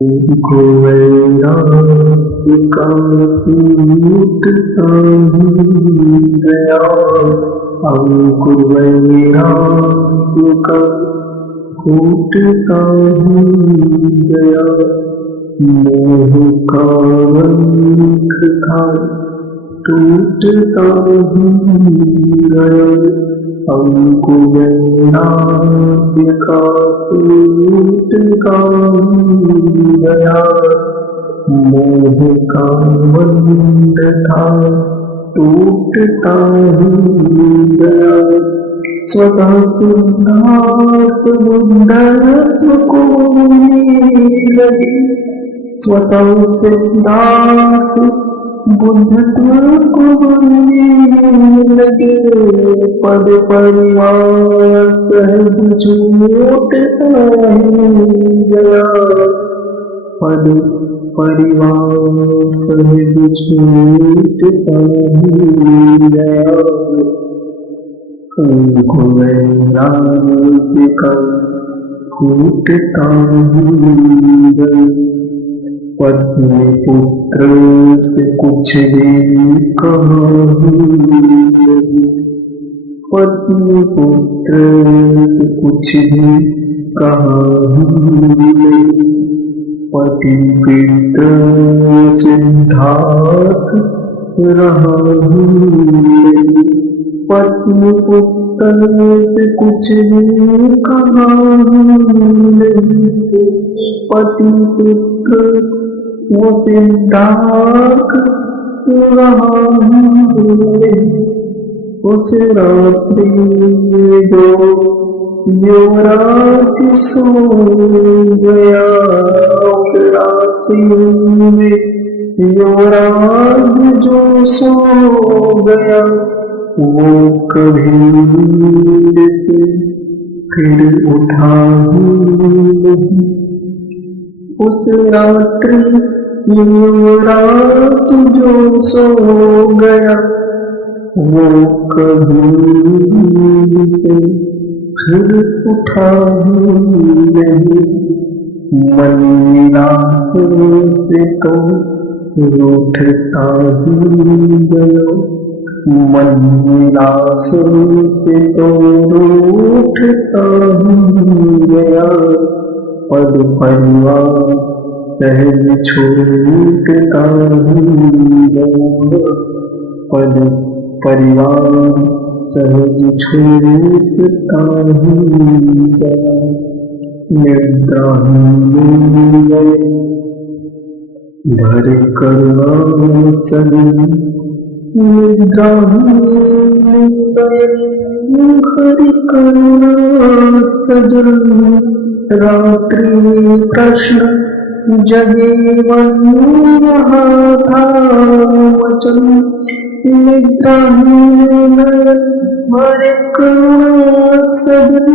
गोवैया का टूटता ही गया, अंकुर वैराग्य का फूटता ही गया। मोह का पंख था टूटता ही गया, अंकुर वैराग्य का फूटता ही गया। मोह का बंध था टूटता ही गया। स्वतः सिद्धार्थ बुद्धत्व को लगे, स्वतः सिद्धार्थ बुद्धत्व को लगे। पद परिवार सहज छूटता ही गया, पद परिवार सहज छूटता ही गया। वैराग्य का फूटता ही गया। पत्नी पुत्र से कुछ भी कहा नहीं, पत्नी पुत्र से कुछ भी कहा नहीं। पति पिता सिद्धार्थ रहा नहीं, पत्नी पुत्र से कुछ भी कहा नहीं। पति पुत्र वो सिद्धार्थ रहा नहीं। उस रात्रि जो युवराज सो गया, उस रात्रि में युवराज जो सो गया, वो कभी से फिर उठा ही नहीं। उस रात्रि युवराज जो सो गया, वो कभी से फिर उठा ही नहीं। मन विलास से तो रूठता ही गया, मन विलास से तो रूठता ही गया। पद परिवार सहज छूटता ही गया, पद परिवार सहज छूटता ही गया। निद्रा में गए भर करुणा सजन, निद्रा में गए भर करुणा सजन। रात्रि प्रश्न जगे मन रहा था वचन, निद्रा में भर करुणा सजन।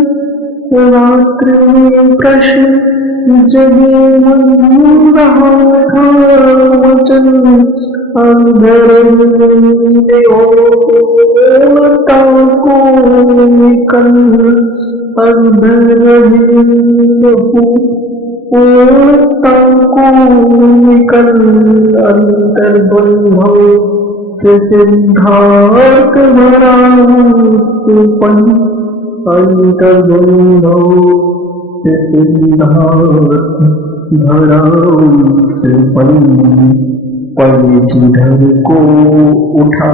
रात्रि प्रश्न जगे मन रहा था वचन। अंधेरे पूर्णता को निकल, अंधेरे पूर्णता को निकल। अंतर्द्वंद से सिद्धार्थ भरा सुपन, अंतर्द्वंद से सिद्धार्थ भरा सुपन। पल जिधर को उठा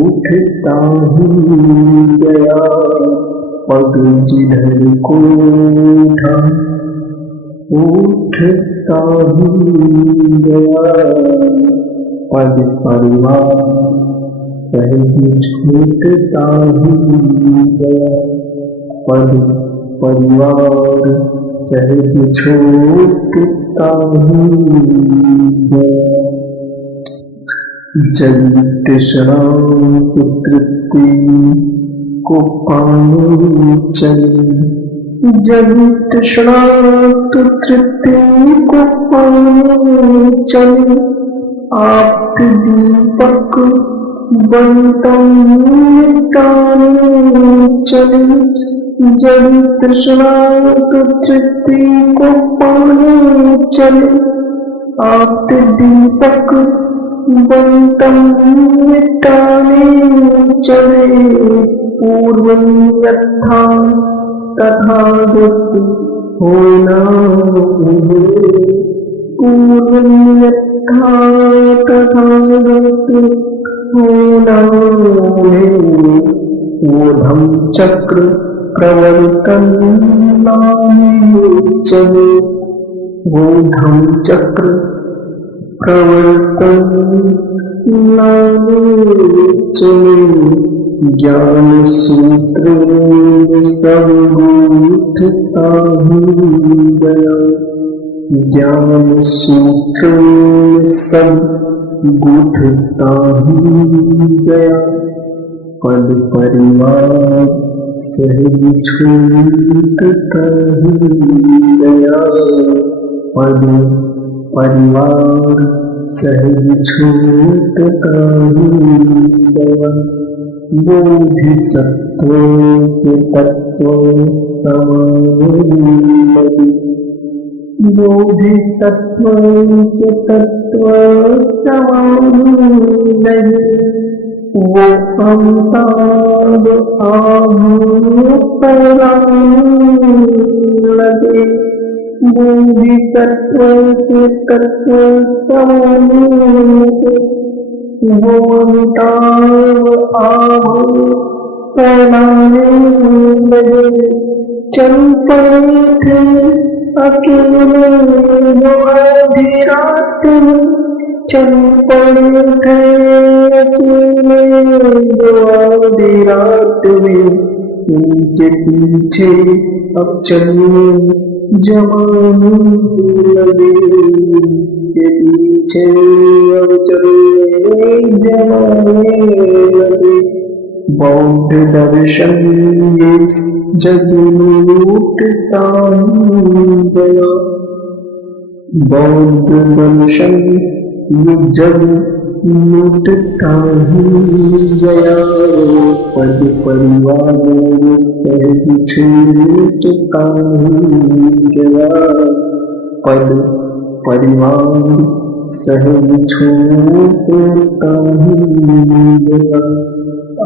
उठता ही गया, पग जिधर को उठा उठता ही गया। पद परिवार सहज छूटता ही गया, पद परिवार सहज छूटता ही गया। जब तृष्णा तो तृप्ति को पाने चले, जब तृष्णा तो तृप्ति को पाने चले। आप दीपक बनता चले, जब तृष्णा तो तृप्ति को पाने चले, आप्त दीपक बंटन मिटाने चले। पूर्वं यथा तथागत होना उन्हें, पूर्वं यथा तथागत होना उन्हें। ऊर्ध्वं चक्र प्रवर्तन लाने चले, ऊर्ध्वं चक्र प्रवर्तन लाने चले। ज्ञान सूत्र सब गूंथता ही गया, ज्ञान सूत्र सब गूंथता ही गया। पद परिवार सहज छूटता ही गया, पद परिवार सहज छूटता ही गया। बोधिसत्वों के तत्व समाधि, बोधिसत्वों के तत्व समाधि। वो अमिताभ लगे, बोधिसत्वों के तत्व समाधि। वो अमिताभ फैलाने लगे। चल पड़े थे अकेले वो आधी रात में, चल पड़े थे अकेले वो आधी रात में। उनके पीछे अब चलने जमाने लगे, के पीछे अब चलने जमाने लगे। बौद्ध दर्शन इस जग लूटता ही गया, बौद्ध दर्शन ये जग लूटता ही गया। पद परिवार सहज छूटता ही गया, पद परिवार सहज छूटता ही गया।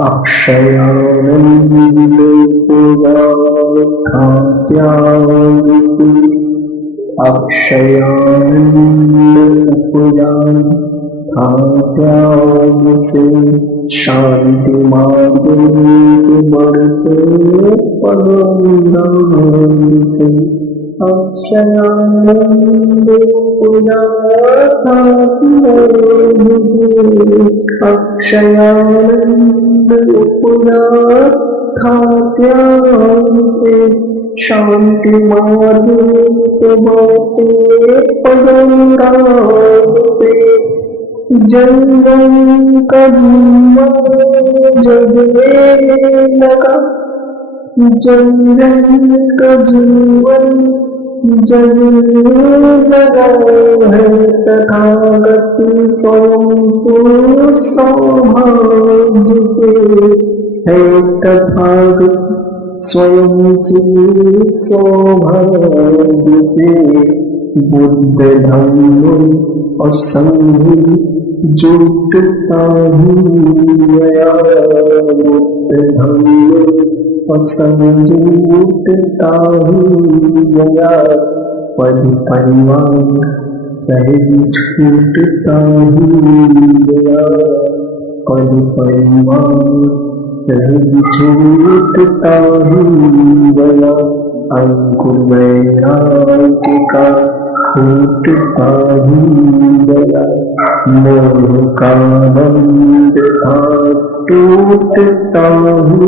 अक्षयानंद था त्याग से, अक्षयानंद उपजान था त्याग से। शांति मार्ग बढ़ते पदम से, अक्षयानंद उपजान था त्याग से। अक्षयानंद उपजान था त्याग से। शांति मार्ग बढ़ते पदम से। जन का जीवन जग में लगा, जन का जीवन जग में लगा है। तथागत स्वयं सौभाग्य से है, तथागत स्वयं सौभाग्य से। बुद्ध धम्म और संघ जुटता ही गया, बुद्ध धम्म और संघ जुटता ही गया। पद परिवार सहज छूटता ही गया, पद परिवार सहज छूटता ही गया। अंकुर वैराग्य का फूटता ही गया, मोह का बंध था टूटता ही